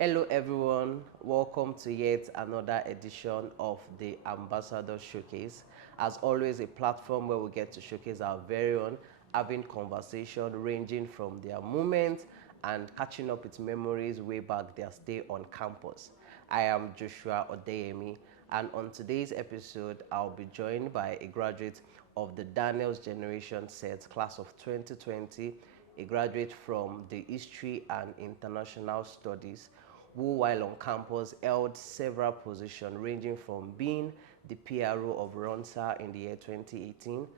Hello everyone, welcome to yet another edition of the Ambassador Showcase. As always, a platform where we get to showcase our very own, having conversation ranging from their moments and catching up with memories way back their stay on campus. I am Joshua Odeyemi, and on today's episode, I'll be joined by a graduate of the Daniels Generation Set class of 2020, a graduate from the History and International Studies, who while on campus held several positions ranging from being the PRO of RONSA in the year 2018,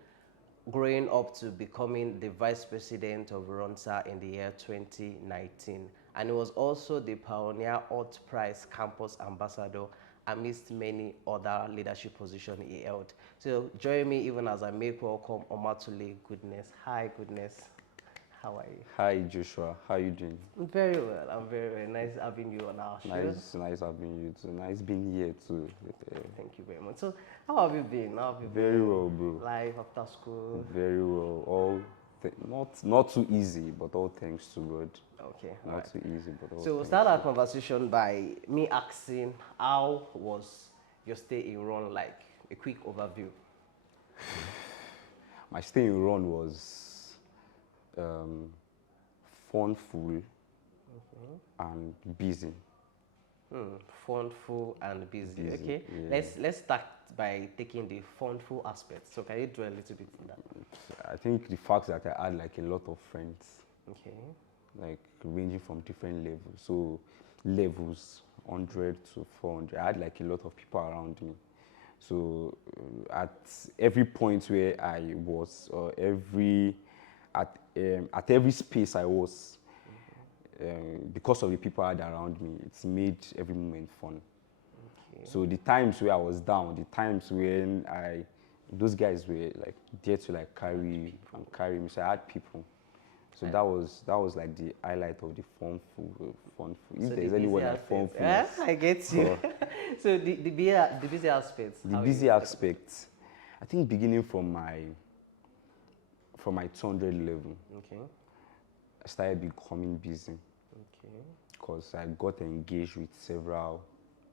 growing up to becoming the Vice President of RONSA in the year 2019. And he was also the Pioneer Hot Prize Campus Ambassador amidst many other leadership positions he held. So join me even as I make welcome Omatule Goodness. Hi, Goodness. How are you? Hi Joshua, how are you doing? I'm very well. I'm very well. Nice having you on our show. Nice having you too. Nice being here too. Thank you very much. So, how have you been? How have you Very been? well, bro. Life after school? Very well. Not too easy, but all thanks to God. Okay. Not Alright. too easy, but all So we'll thanks start our to conversation by me asking, how was your stay in Ron like? A quick overview. My stay in Ron was fun, full, and busy. Fun, full, and busy. Busy, Okay. yeah. Let's start by taking the fun, full aspect. So can you dwell a little bit on that? I think the fact that I had like a lot of friends, Okay. like ranging from different levels. So levels 100 to 400. I had like a lot of people around me. So at every point where I was, or at every space I was, because of the people I had around me, it's made every moment fun. Okay. So the times where I was down, the times when those guys were like there to like carry me. So I had people. So that was like the highlight of the fun food. If So there's the anyone busy like fun aspects. food, I get you. So the busy aspects. the how busy you- aspects, I think beginning from my 200 level, Okay. I started becoming busy Okay. because I got engaged with several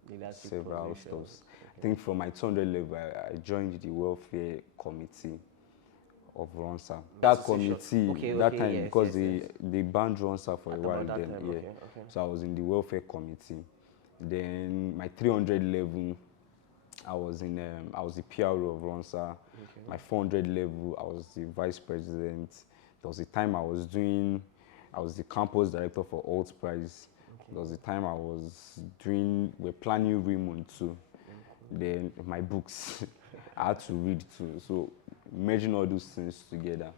Leadership positions. stuffs. I think from my 200 level, I joined the welfare committee of RONSA. That Association. committee, Okay, that okay, time, yes, because yes, they banned RONSA for a At while about that then, time, yeah. okay, okay. So I was in the welfare committee. Then my 300 level, I was the PRO of RONSA. Okay. My 400 level, I was the vice president. There was a time I was the campus director for Alt Prize. There was a time we're planning Raymond too. Then my books, I had to read too. So merging all those things together,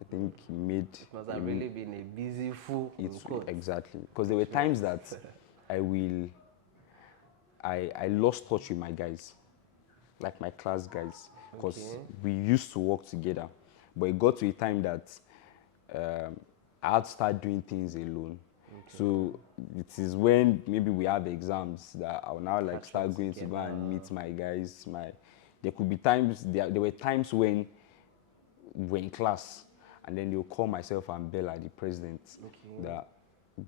I think made Must have really been a busy fool. exactly, because there were times that I lost touch with my guys, like my class guys, because Okay. we used to work together. But it got to a time that I had to start doing things alone. So it is when maybe we have exams that I'll now like start going to go and meet my guys. There could be times, there were times when we're in class and then they'll call myself and Bella, the president, that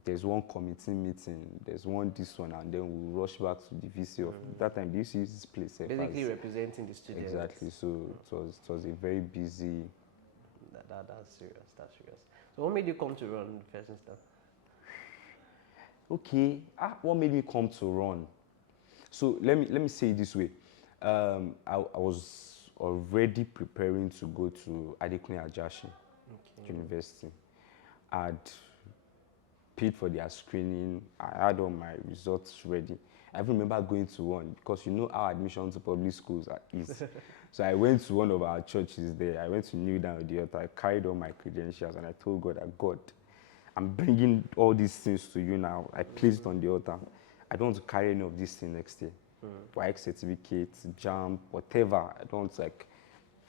there's one committee meeting, there's this one, and then we'll rush back to the VC of that time. This is this place. Basically representing the students. Exactly. So it was a very busy. That's serious. That's serious. So what made you come to run the first instance? Okay, what made me come to run? So let me say it this way. I was already preparing to go to Adekunle Ajashi University. I'd paid for their screening. I had all my results ready. I even remember going to one because you know how admission to public schools is. So I went to one of our churches there. I went to kneel down at the altar. I carried all my credentials and I told God that God, I'm bringing all these things to you now. I placed it on the altar. I don't want to carry any of these things next year. WAEC certificates, JAMB, whatever. I don't like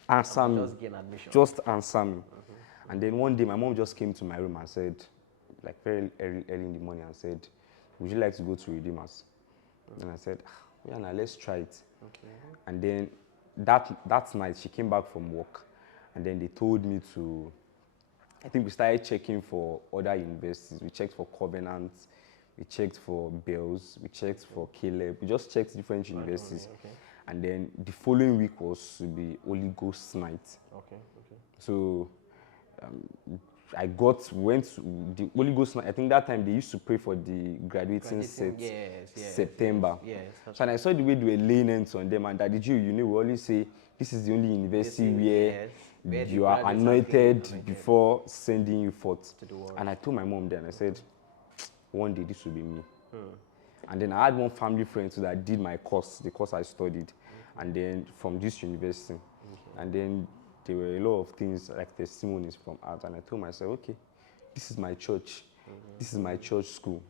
answer me. Just gain admission. Just answer me. And then one day my mom just came to my room and said, like very early in the morning, and said, would you like to go to Redeemers? And I said, yeah, now let's try it. Okay. And then that night she came back from work and then they told me to, I think we started checking for other universities. We checked for Covenant, we checked for Bells, we checked for Caleb, we just checked different universities. Okay. And then the following week was to be Holy Ghost night. Okay. So went to the Holy Ghost night. I think that time they used to pray for the graduating set Yes. September. Yes. So and I saw the way they were laying hands on them, and that did you know, we always say this is the only university where where the you are graduates anointed before sending you forth. to the world. And I told my mom then, I said, one day this will be me. And then I had one family friend too that did my course, the course I studied, and then from this university. And then there were a lot of things like testimonies from art, and I told myself, okay, this is my church, this is my church school.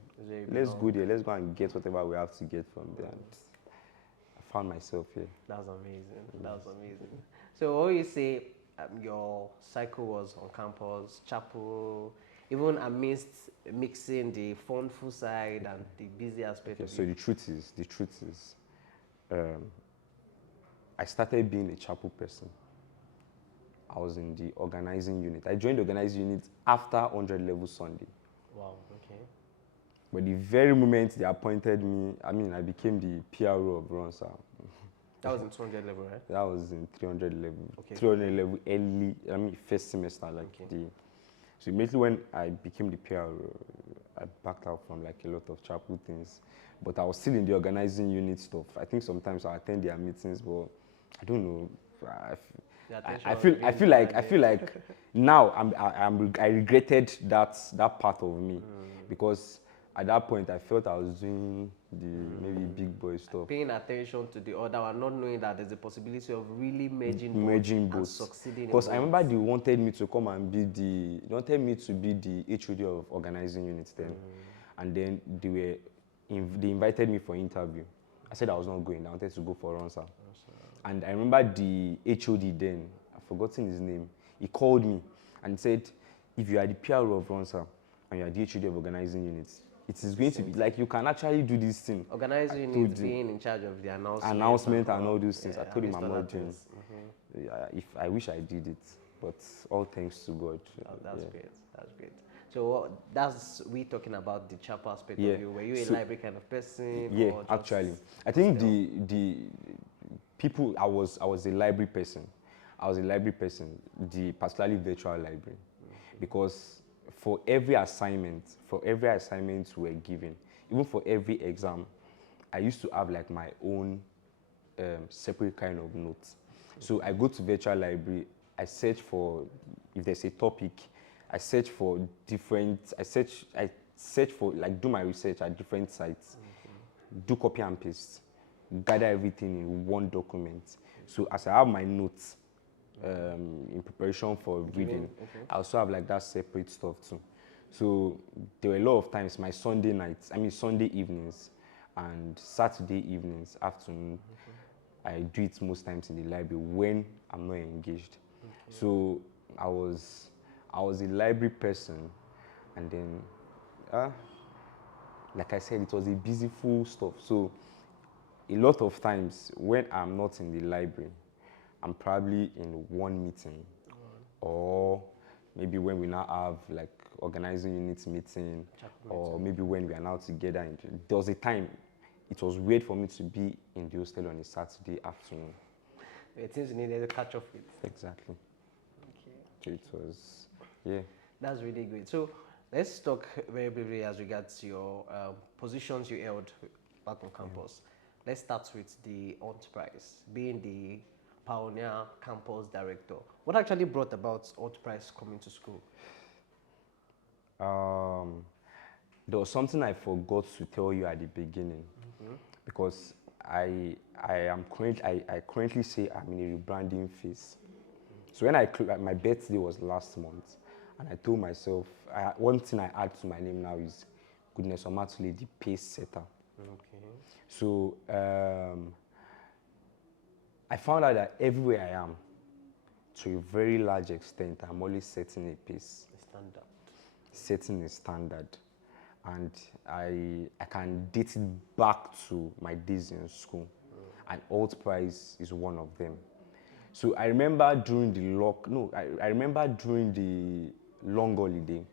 Let's go there, let's go and get whatever we have to get from there. And I found myself here. That's amazing. So what you say, your cycle was on campus, chapel, even amidst mixing the funful side and the busy aspect of so it. the truth is, I started being a chapel person. I was in the organizing unit. I joined the organizing unit after 100 level Sunday. Wow, okay. But the very moment they appointed me, I became the PRO of Ronsa. That was in 200 level, right? That was in 300 level. Okay. 300 level early, first semester, So immediately when I became the PRO, I backed out from like a lot of chapel things. But I was still in the organizing unit stuff. I think sometimes I attend their meetings, but I don't know. I feel like now I regretted that part of me because at that point I felt I was doing the maybe big boy stuff. Paying attention to the other one, not knowing that there's a possibility of really merging both and succeeding. Because I remember they wanted me to come and be the HOD of organizing units then, and then they invited me for interview. I said I was not going. I wanted to go for Ronsa. And I remember the HOD then, I've forgotten his name, he called me and said, if you are the PRO of Ronsa and you are the HOD of organizing units, it is going to be like you can actually do this thing. Organizing units being in charge of the announcement and all those things. I told him I'm not doing. If I wish I did it, but all thanks to God. That's great. So that's we talking about the chapel aspect of you. Were you a library kind of person? Yeah, actually, I think the people, I was a library person. Particularly virtual library, because for every assignment we're given, even for every exam, I used to have like my own separate kind of notes. So I go to virtual library, I search for, if there's a topic, I search for, like do my research at different sites, do copy and paste, gather everything in one document. So as I have my notes in preparation for reading, I also have like that separate stuff too. So there were a lot of times, my Sunday evenings and Saturday evenings, afternoon, I do it most times in the library when I'm not engaged. So I was a library person, and then like I said, it was a busy full stuff. So a lot of times when I'm not in the library, I'm probably in one meeting, or maybe when we now have like organizing units meeting, or maybe when we are now together. There was a time it was weird for me to be in the hostel on a Saturday afternoon. Things you needed to catch up with. Exactly. Okay. So it was, yeah. That's really great. So let's talk very briefly as regards your positions you held back on campus. Let's start with the Hunt Prize, being the pioneer campus director. What actually brought about Hunt Prize coming to school? There was something I forgot to tell you at the beginning, because I currently say I'm in a rebranding phase. So when my birthday was last month, and I told myself, one thing I add to my name now is Goodness Omatule, the pace setter. Okay. So I found out that everywhere I am, to a very large extent, I'm always setting a pace. Setting a standard. And I can date it back to my days in school. And Alt Prize is one of them. So I remember during the long holiday,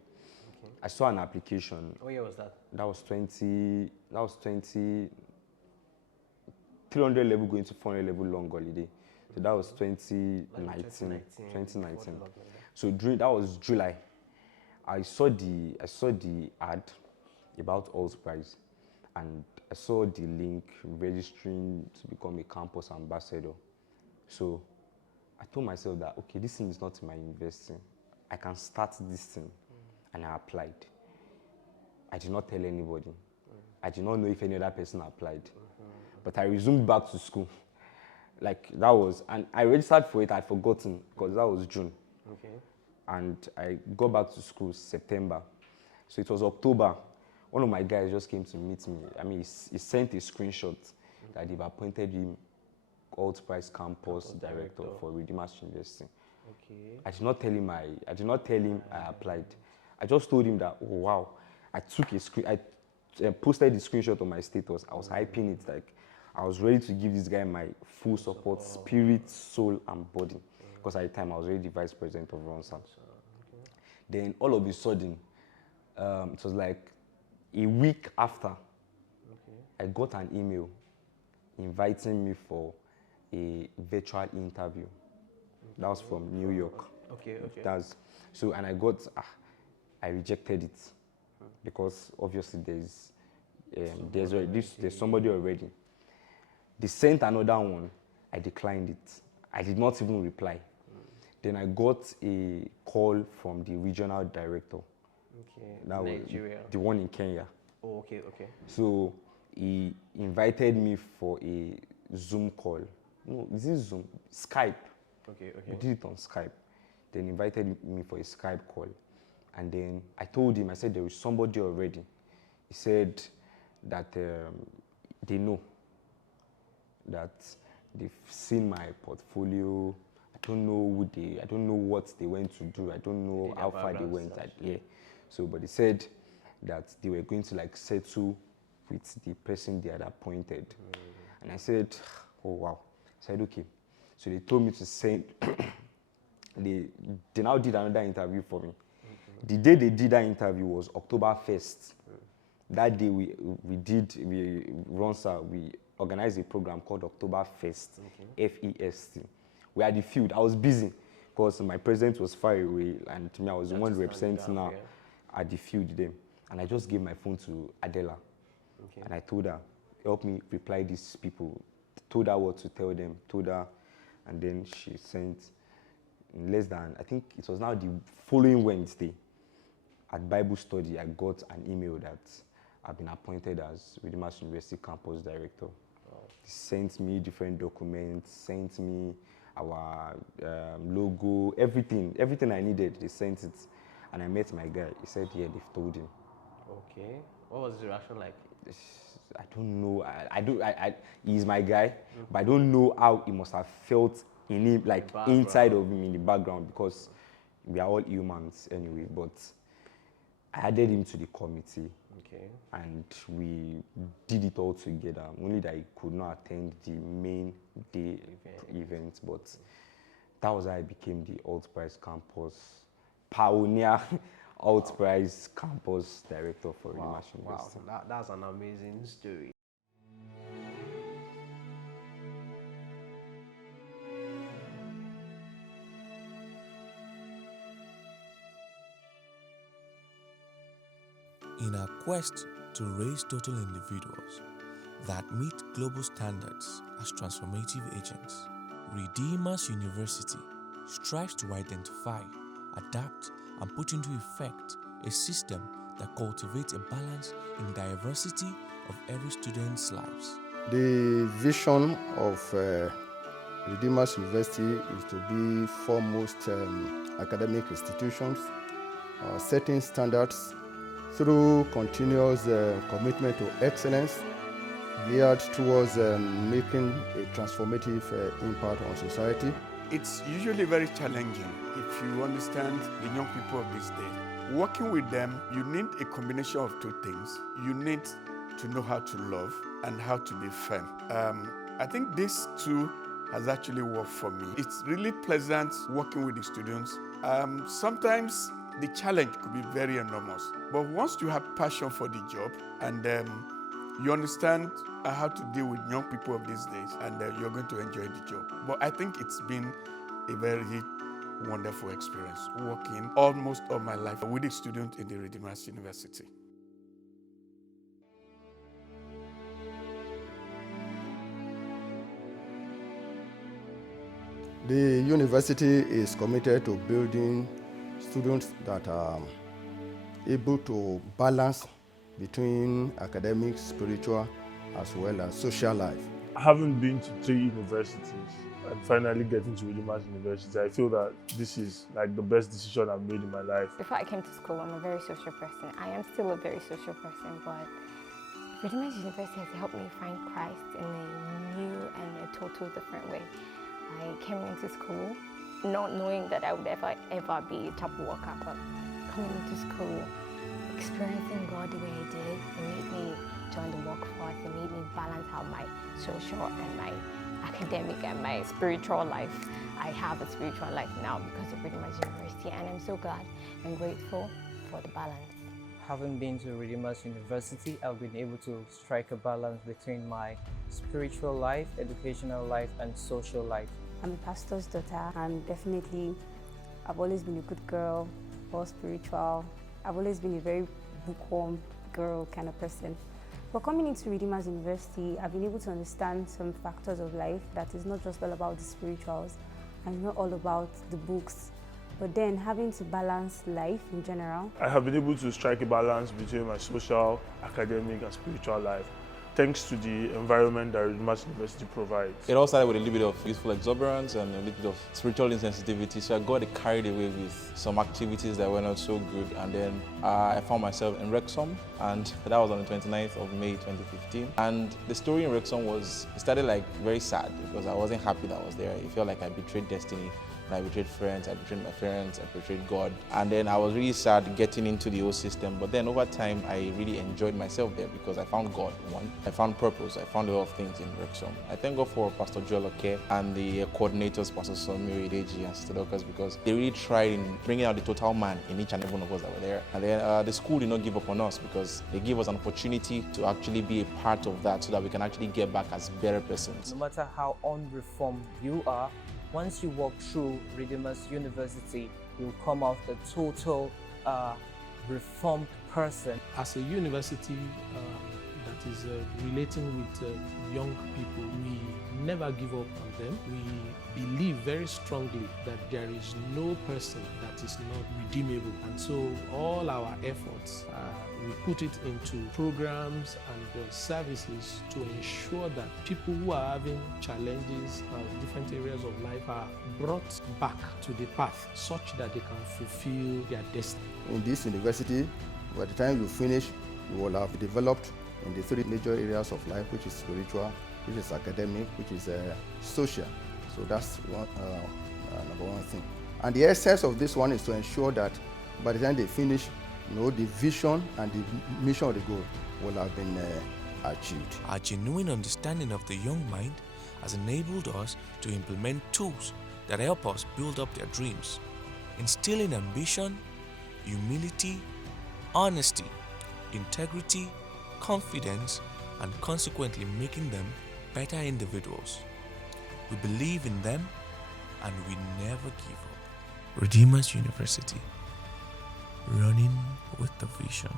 I saw an application. What year was that? That was 300 level going to 400 level long holiday. So that was 2019. 2019. So that was July. I saw the ad about Alt Prize, and I saw the link registering to become a campus ambassador. So I told myself that, okay, this thing is not in my university. I can start this thing. And I applied. I did not tell anybody. I did not know if any other person applied. But I resumed back to school. Like that was, and I registered for it, I'd forgotten because that was June. Okay. And I got back to school September. So it was October. One of my guys just came to meet me. I mean, he sent a screenshot that they've appointed him Alt Price Campus Director for Redeemers University. Okay. I did not tell him I applied. I just told him that, oh wow, I took a screen, I posted the screenshot on my status. I was hyping it, like I was ready to give this guy my full support, spirit, soul, and body. Because at the time I was already the vice president of Ronsa. Okay. Then all of a sudden, it was like a week after, I got an email inviting me for a virtual interview. That was from New York. Okay. So, and I rejected it because obviously there's somebody already. They sent another one. I declined it. I did not even reply. Then I got a call from the regional director. Okay. That Nigeria. was the one in Kenya. Oh, okay. So he invited me for a Zoom call. No, is it Zoom? Skype. Okay. We did it on Skype. Then he invited me for a Skype call. And then I told him, I said, there is somebody already. He said that they know that they've seen my portfolio. I don't know what they went to do. I don't know how far they went. So, but they said that they were going to like settle with the person they had appointed. And I said, oh wow. I said, okay. So they told me to send, they now did another interview for me. The day they did that interview was October 1st. That day we organized a program called October Fest, F-E-S-T. We had the field. I was busy because my president was far away and me, I was the one representing now at the field then. And I just gave my phone to Adela. And I told her, help me reply these people. Told her what to tell them, and then she sent in less than, I think it was now the following Wednesday at Bible study, I got an email that I've been appointed as Redeemers University Campus Director. Wow. They sent me different documents, sent me our logo, everything I needed, they sent it. And I met my guy, he said, yeah, they've told him. Okay. What was his reaction like? I don't know. He's my guy, but I don't know how he must have felt in him, like inside of him in the background, because we are all humans anyway. But I added him to the committee, and we did it all together. Only that he could not attend the main day event, but that was how I became the Alt Price Campus pioneer. Alt Price Campus Director for Redeemers University. Wow, that's an amazing story. In our quest to raise total individuals that meet global standards as transformative agents, Redeemers University strives to identify, adapt, and put into effect a system that cultivates a balance in diversity of every student's lives. The vision of Redeemers University is to be foremost academic institutions, setting standards through continuous commitment to excellence, geared towards making a transformative impact on society. It's usually very challenging if you understand the young people of this day. Working with them, you need a combination of two things. You need to know how to love and how to be firm. I think this two has actually worked for me. It's really pleasant working with the students. Sometimes the challenge could be very enormous. But once you have passion for the job and you understand how to deal with young people of these days, and you're going to enjoy the job. But I think it's been a very wonderful experience working almost all my life with a student in the Redeemers University. The university is committed to building students that are able to balance between academic, spiritual, as well as social life. Having been to 3 universities and finally getting to Redeemers University, I feel that this is like the best decision I've made in my life. Before I came to school, I'm a very social person. I am still a very social person, but Redeemers University has helped me find Christ in a new and a total different way. I came into school not knowing that I would ever be a top worker, but coming into school, experiencing God the way I did, it made me join the workforce. It made me balance out my social and my academic and my spiritual life. I have a spiritual life now because of Redeemers University, and I'm so glad and grateful for the balance. Having been to Redeemers University, I've been able to strike a balance between my spiritual life, educational life, and social life. I'm a pastor's daughter, and definitely I've always been a good girl, all spiritual. I've always been a very bookworm girl kind of person. But coming into Redeemers University, I've been able to understand some factors of life that is not just all about the spirituals and not all about the books, but then having to balance life in general. I have been able to strike a balance between my social, academic, and spiritual life, thanks to the environment that Redeemers University provides. It all started with a little bit of youthful exuberance and a little bit of spiritual insensitivity, so I got carried away with some activities that were not so good, and then I found myself in Wrexham, and that was on the 29th of May 2015. And the story in Wrexham it started like very sad because I wasn't happy that I was there. It felt like I betrayed destiny. I betrayed friends, I betrayed my parents, I betrayed God. And then I was really sad getting into the old system. But then over time, I really enjoyed myself there because I found God, one. I found purpose, I found a lot of things in Wrexham. I thank God for Pastor Joel Oke and the coordinators, Pastor Somiri Ideji and Sister Dorcas, because they really tried in bringing out the total man in each and every one of us that were there. And then the school did not give up on us because they gave us an opportunity to actually be a part of that so that we can actually get back as better persons. No matter how unreformed you are, once you walk through Redeemers University, you'll come out a total reformed person. As a university that is relating with young people, we never give up on them. We believe very strongly that there is no person that is not redeemable. And so all our efforts, we put it into programs and services to ensure that people who are having challenges in different areas of life are brought back to the path such that they can fulfill their destiny. In this university, by the time you finish, you will have developed in the 3 major areas of life, which is spiritual, which is academic, which is social. So that's number one thing. And the essence of this one is to ensure that by the time they finish, the vision and the mission of the goal will have been achieved. Our genuine understanding of the young mind has enabled us to implement tools that help us build up their dreams, instilling ambition, humility, honesty, integrity, confidence, and consequently making them better individuals. We believe in them and we never give up. Redeemers University, running with the vision.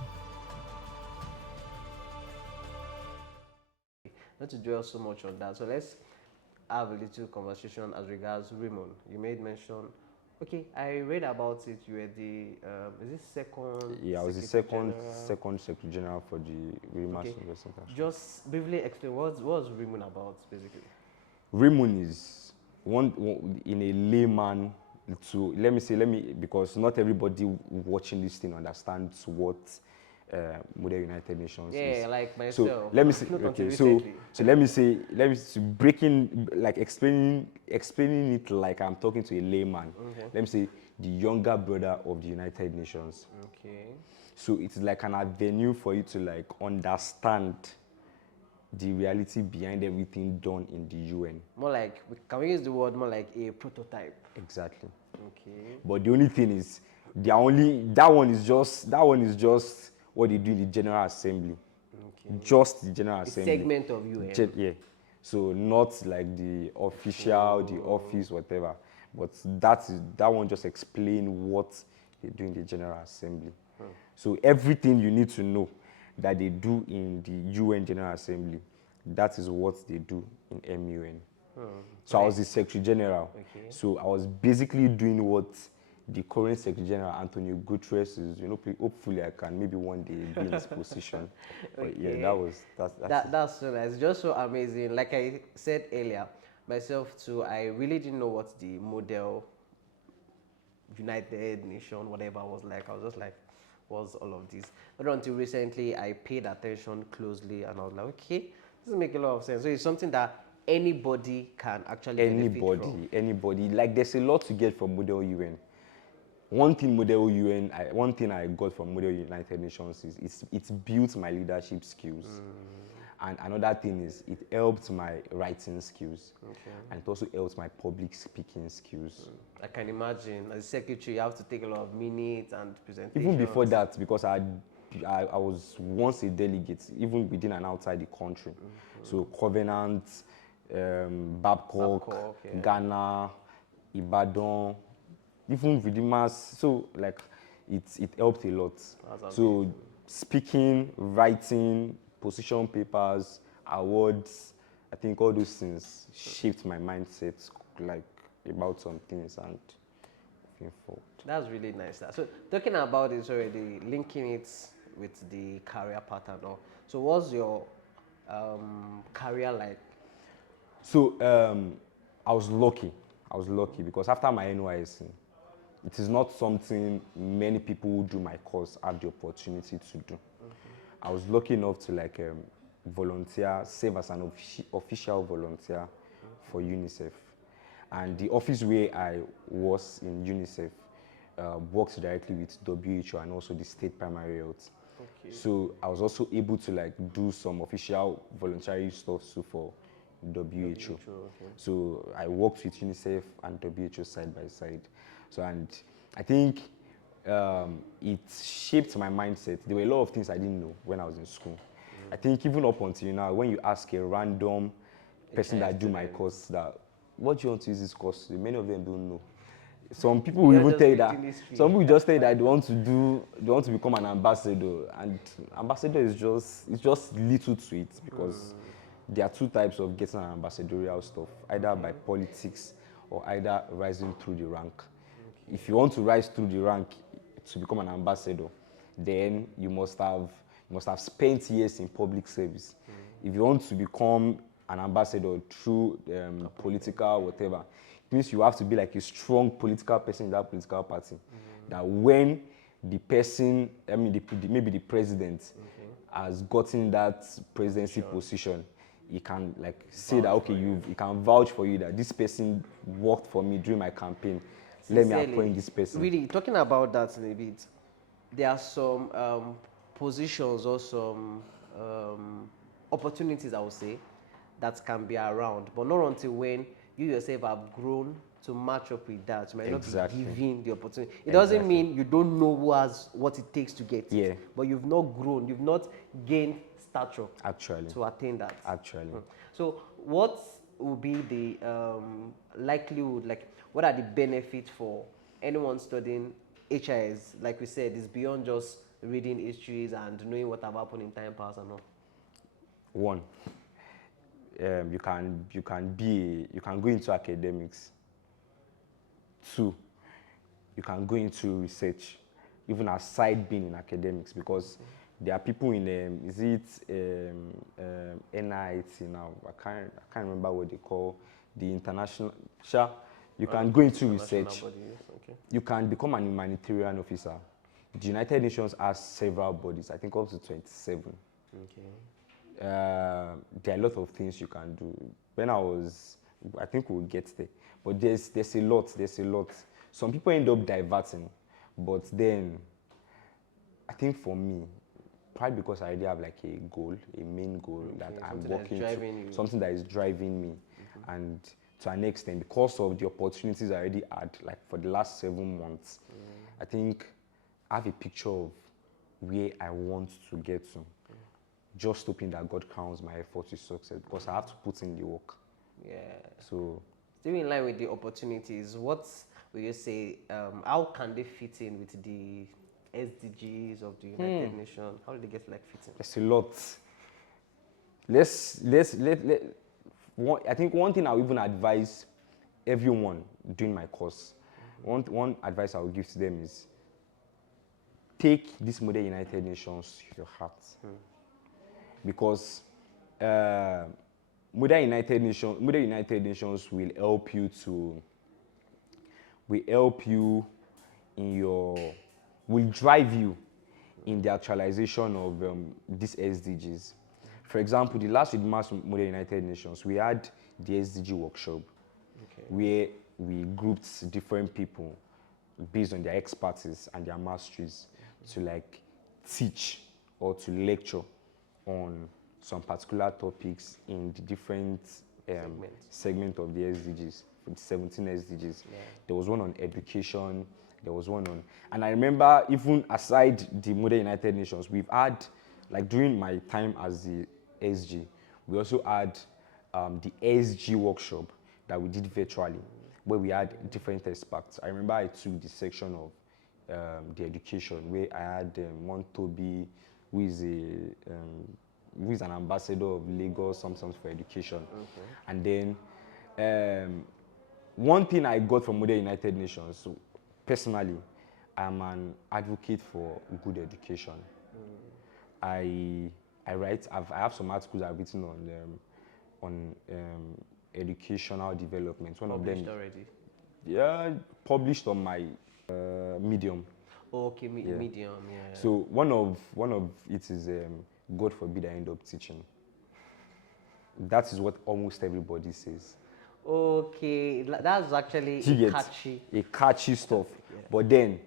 Not to dwell so much on that, so let's have a little conversation as regards Raymond. You made mention. Okay, I read about it. You were the is it second? Yeah, I was the second Secretary General for the Redeemers University. Just briefly explain what's Raymond about, basically. Raymond is one in a layman. To let me because not everybody watching this thing understands what Model United Nations is. Yeah, like myself. So let me say okay. So let me say breaking like explaining it like I'm talking to a layman. Okay. Let me say the younger brother of the United Nations. Okay. So it's like an avenue for you to like understand the reality behind everything done in the UN. More like, can we use the word more like a prototype? Exactly. Okay. But the only thing is, they are only, that one is just what they do in the General Assembly. Just the General A Assembly. segment of UN. Yeah. So not like the official, the office, whatever. But that one just explain what they do in the General Assembly. So everything you need to know that they do in the UN General Assembly, that is what they do in MUN. So I was the Secretary General. Okay. So I was basically doing what the current Secretary General, Antonio Guterres, is, hopefully I can maybe one day be in his position. But yeah, that's so nice. Just so amazing. Like I said earlier, myself too, I really didn't know what the model United Nation, whatever was like. I was just like, what's all of this? But until recently, I paid attention closely and I was like, okay, this makes a lot of sense. So it's something that anybody can actually benefit from. Anybody. Like there's a lot to get from Model UN. One thing I got from Model United Nations is it's built my leadership skills. And another thing is it helped my writing skills. And it also helps my public speaking skills. I can imagine. As a secretary, you have to take a lot of minutes and presentations. Even before that, because I was once a delegate, even within and outside the country. So Covenant, Babcock, Ghana, Ibadan, even Redeemers. So like it helped a lot. So speaking, writing, position papers, awards, I think all those things shaped my mindset like about some things and moving forward. That's really nice. So talking about this already, linking it with the career pattern. So what's your career like? So I was lucky because after my NYSC, it is not something many people who do my course have the opportunity to do. I was lucky enough to volunteer, serve as an official volunteer for UNICEF. And the office where I was in UNICEF works directly with WHO and also the state primary health. So I was also able to do some official voluntary stuff too for WHO. So I worked with UNICEF and WHO side by side. So and I think it shaped my mindset. There were a lot of things I didn't know when I was in school. I think even up until now, when you ask a random person that do my course that, what do you want to use this course? Many of them don't know. Some people will even tell you that. Some people just tell you that they want to become an ambassador, and ambassador is just little to it because there are two types of getting an ambassadorial stuff, either by politics or either rising through the rank. If you want to rise through the rank to become an ambassador, then you must have spent years in public service. If you want to become an ambassador through political whatever, it means you have to be like a strong political person in that political party. That when the person, maybe the president has gotten that presidency position, he can say that he can vouch for you that this person worked for me during my campaign. Let me appoint this person. Really, talking about that in a bit, there are some positions or some opportunities, I would say, that can be around, but not until when you yourself have grown to match up with that. You might not be given the opportunity. It doesn't mean you don't know what it takes to get it, but you've not grown, you've not gained stature to attain that. So what will be the likelihood, what are the benefits for anyone studying HIS? Like we said, it's beyond just reading histories and knowing what have happened in time past and all. One, you can go into academics. Two, you can go into research, even aside being in academics, because there are people in NIT now. I can't remember what they call the international. You can go into research. You can become an humanitarian officer. The United Nations has several bodies. I think up to 27. There are a lot of things you can do. I think we'll get there. But there's a lot. Some people end up diverting, but then I think for me, probably because I already have a main goal that I'm working to, something that is driving me, and to an extent, because of the opportunities I already had, for the last 7 months, I think I have a picture of where I want to get to. Just hoping that God crowns my effort with success because I have to put in the work. Yeah. So, still in line with the opportunities, what will you say, how can they fit in with the SDGs of the United Nations? How do they get like fit in? there's a lot. I think one thing I'll even advise everyone doing my course, one advice I will give to them is take this model United Nations to your heart. Because model United Nations will help you in your, will drive you in the actualization of these SDGs. For example, the last with Mass Model United Nations, we had the SDG workshop where we grouped different people based on their expertise and their masteries to like teach or to lecture on some particular topics in the different segment of the SDGs, the 17 SDGs. Yeah. There was one on education, there was one on, and I remember even aside the Model United Nations, we've had, like during my time as the SG, we also had the SG workshop that we did virtually, where we had different experts. I remember I took the section of the education where I had one Toby, who is an ambassador of Lagos, sometimes for education. Okay. And then one thing I got from Model United Nations, so personally, I'm an advocate for good education. I have some articles I've written on educational development. One Published of them already? Yeah, published on my Medium. Oh, okay, Medium, yeah. So one of it is God forbid I end up teaching. That is what almost everybody says. Okay, that's actually a catchy stuff. Yeah. But then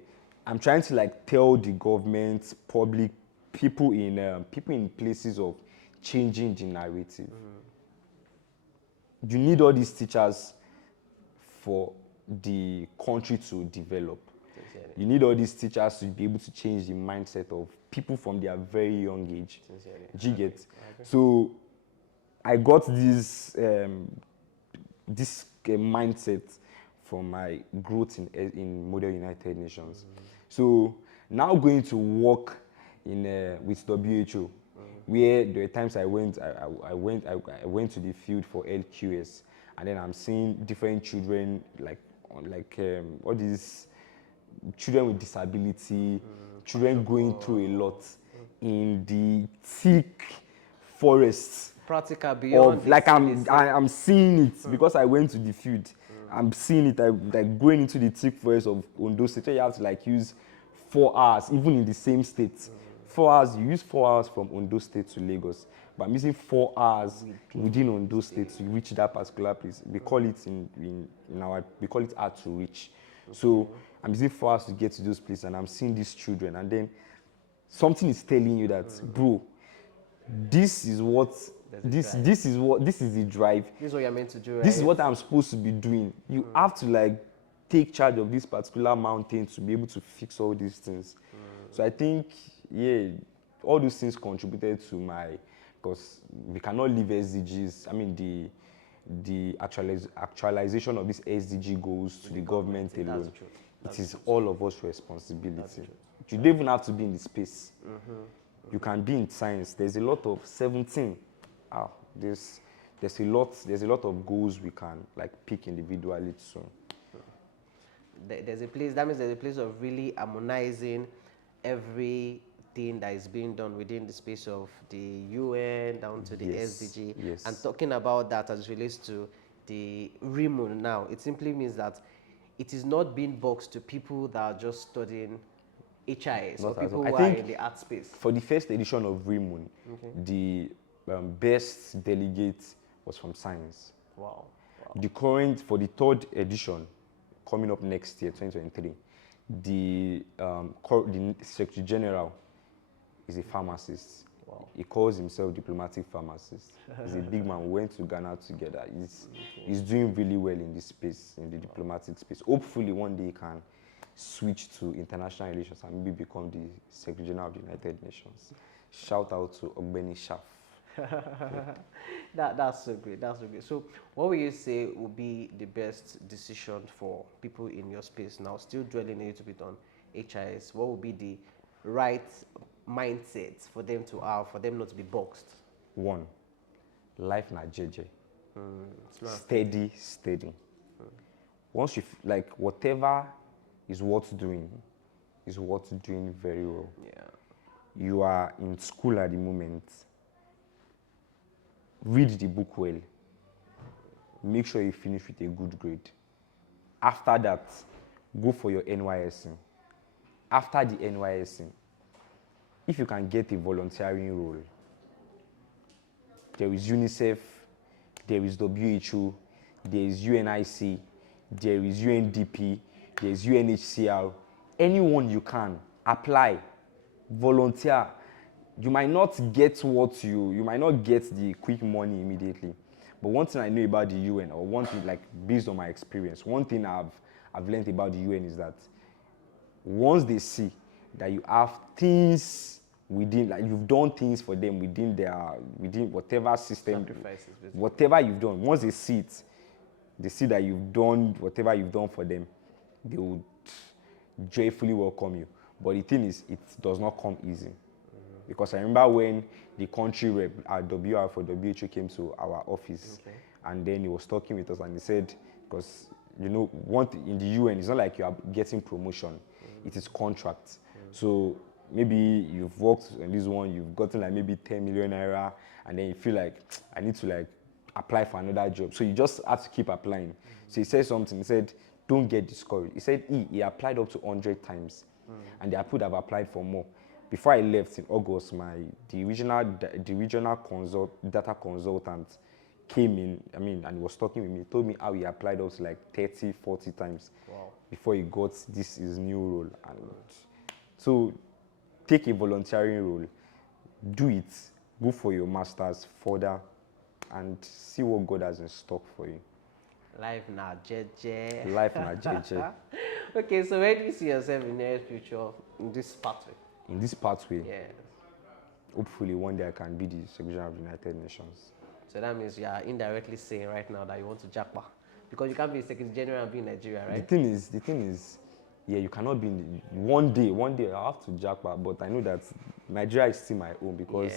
I'm trying to like tell the government, public, people in places of changing the narrative. You need all these teachers for the country to develop. Sincerely. You need all these teachers to be able to change the mindset of people from their very young age. Sincerely. Do you get? So I got this mindset from my growth in Model United Nations. So now going to work with WHO, where there were times I went to the field for LQS, and then I'm seeing different children like all these children with disability, children going through a lot in the thick forests. Practical beyond. I'm seeing it because I went to the field. I'm seeing it like going into the thick forest of Ondo State. You have to like use 4 hours, even in the same state. 4 hours, you use 4 hours from Ondo State to Lagos. But I'm using 4 hours within Ondo State to reach that particular place. We call it we call it hard to reach. Okay. So I'm using 4 hours to get to those places, and I'm seeing these children, and then something is telling you that, bro, this is the drive. This is what you're meant to do, right? This is what I'm supposed to be doing. You have to like take charge of this particular mountain to be able to fix all these things. So I think, yeah, all those things contributed to because we cannot leave SDGs. I mean, the actualization of these SDG goals to the government alone. It is all of us responsibility. You don't even have to be in the space. You can be in science. There's a lot of 17. There's a lot of goals we can like pick individually too. There's a place. That means there's a place of really harmonizing everything that is being done within the space of the UN down to the SDG. Yes. And talking about that as it relates to the RIMUN now, it simply means that it is not being boxed to people that are just studying HIS or people who are in the art space. For the first edition of RIMUN, the best delegate was from science. Wow. For the third edition, coming up next year, 2023, the Secretary General is a pharmacist. Wow. He calls himself diplomatic pharmacist. He's a big man. We went to Ghana together. He's doing really well in this space, in the diplomatic space. Hopefully one day switch to international relations and maybe become the Secretary General of the United Nations. Shout out to Ogbeni Shaf. That's so great. That's so great. So, what would you say would be the best decision for people in your space now? Still dwelling a little bit on HIS. What would be the right mindset for them to have, for them not to be boxed? One, life na jeje. Slow and Steady. Once you like whatever is worth doing very well. Yeah. You are in school at the moment. Read the book well. Make sure you finish with a good grade. After that, go for your NYSC. After the NYSC, if you can get a volunteering role, there is UNICEF, there is WHO, there is UNIC, there is UNDP, there is UNHCR. Anyone you can, apply, volunteer. You might not get you might not get the quick money immediately. But one thing I know about the UN, or one thing like based on my experience, one thing I've learned about the UN is that once they see that you have things within, like you've done things for them within whatever system, whatever you've done, once they see it, they see that you've done whatever you've done for them, they would joyfully welcome you. But the thing is, it does not come easy. Because I remember when the country rep at WR for WHO came to our office, and then he was talking with us, and he said, because you know, in the UN, it's not like you are getting promotion, it is contract. So maybe you've worked on this one, you've gotten like maybe 10 million naira, and then you feel like, I need to like apply for another job. So you just have to keep applying. So he said something, he said, don't get discouraged. He said he applied up to 100 times, and the people have applied for more. Before I left in August, the regional data consultant came in, and he was talking with me. He told me how he applied up to like 30, 40 times before he got his new role. And so take a volunteering role, do it, go for your master's further, and see what God has in stock for you. Life na jeje. Life na jeje. Okay, so where do you see yourself in the near future in this pathway? In this pathway, Yes. Hopefully one day I can be the Secretary of the United Nations. So that means you are indirectly saying right now that you want to jackpot. Because you can't be Secretary General and be in Nigeria, right? The thing is, yeah, you cannot be in one day I have to jackpot, but I know that Nigeria is still my home because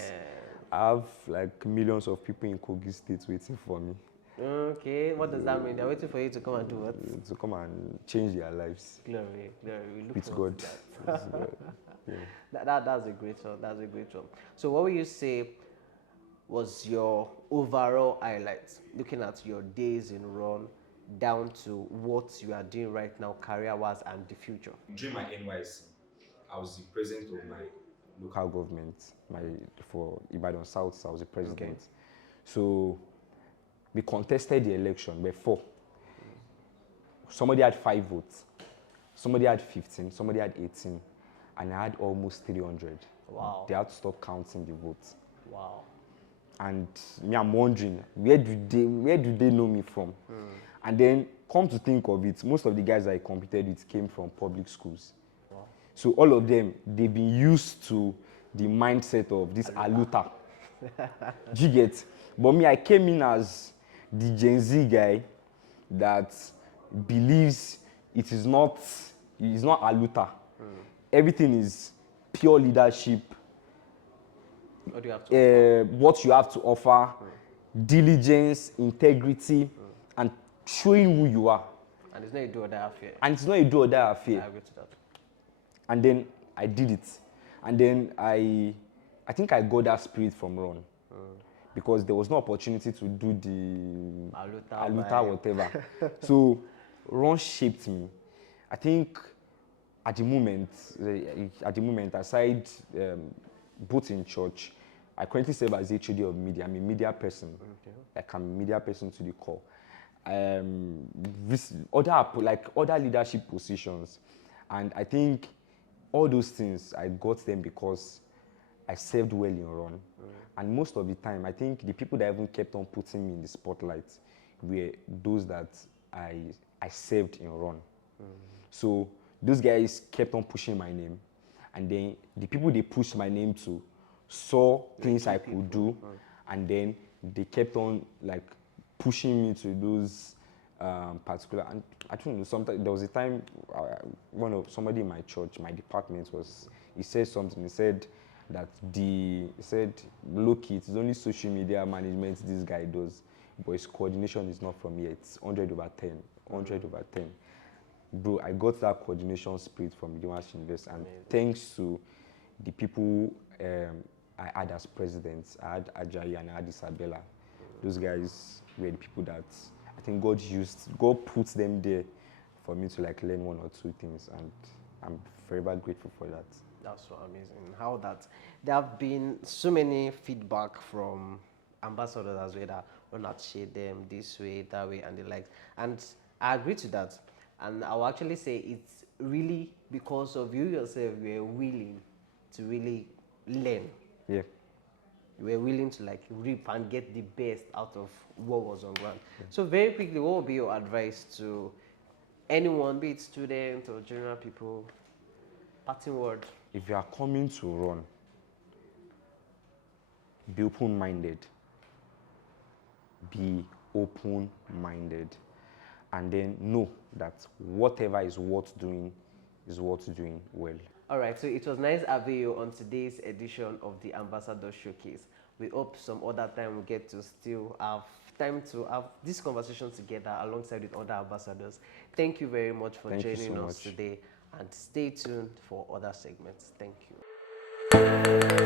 I have like millions of people in Kogi State waiting for me. Okay, what does that mean? They're waiting for you to come and do what? To come and change their lives. Glory. We look with forward God. to that. Yeah. That's a great one. That's a great one. So what would you say was your overall highlights, looking at your days in run down to what you are doing right now, career-wise, and the future? During my NYC, I was the president of my local government. For Ibadan South, I was the president. Okay. So we contested the election before. Somebody had 5 votes, somebody had 15, somebody had 18, and I had almost 300. Wow. They had to stop counting the votes. Wow. And me, I'm wondering, where do they know me from? And then, come to think of it, most of the guys I competed with came from public schools. Wow. So all of them, they've been used to the mindset of this aluta. Do you get? But me, I came in as the Gen Z guy that believes it is not aluta. Everything is pure leadership. What do you have to offer? What you have to offer, diligence, integrity, and showing who you are. And it's not a do or die affair. And it's not a do or die affair. I agree to that. And then I did it. And then I think I got that spirit from Ron. Because there was no opportunity to do the aluta whatever. So Ron shaped me. I think at the moment, aside both in church, I currently serve as HOD of media. I'm a media person. Okay. Like I'm a media person to the core. Other leadership positions, and I think all those things I got them because I served well in Ron. And most of the time, I think the people that even kept on putting me in the spotlight were those that I served in Ron. So those guys kept on pushing my name, and then the people they pushed my name to saw things I could do, and then they kept on like pushing me to those particular. And I don't know. Sometimes there was a time somebody in my church, my department he said something. He said that he said, look, it's only social media management this guy does, but his coordination is not from here. It's 100/10, 100/10. Bro, I got that coordination spirit from Goodness University, and thanks to the people I had as presidents. I had Ajayi and I had Isabella. Those guys were the people that I think God put them there for me to like learn one or two things, and I'm forever grateful for that. That's so amazing. How that there have been so many feedback from ambassadors as well that will not share them this way, that way, and the likes. And I agree to that. And I will actually say it's really because of you yourself you were willing to really learn. Yeah. You were willing to like reap and get the best out of what was on ground. Yeah. So very quickly, what would be your advice to anyone, be it students or general people? Parting word. If you are coming to run, be open-minded. Be open-minded. And then know that whatever is worth doing is worth doing well. All right, so it was nice having you on today's edition of the Ambassador Showcase. We hope some other time we get to still have time to have this conversation together alongside with other ambassadors. Thank you very much for joining us today, and stay tuned for other segments. Thank you.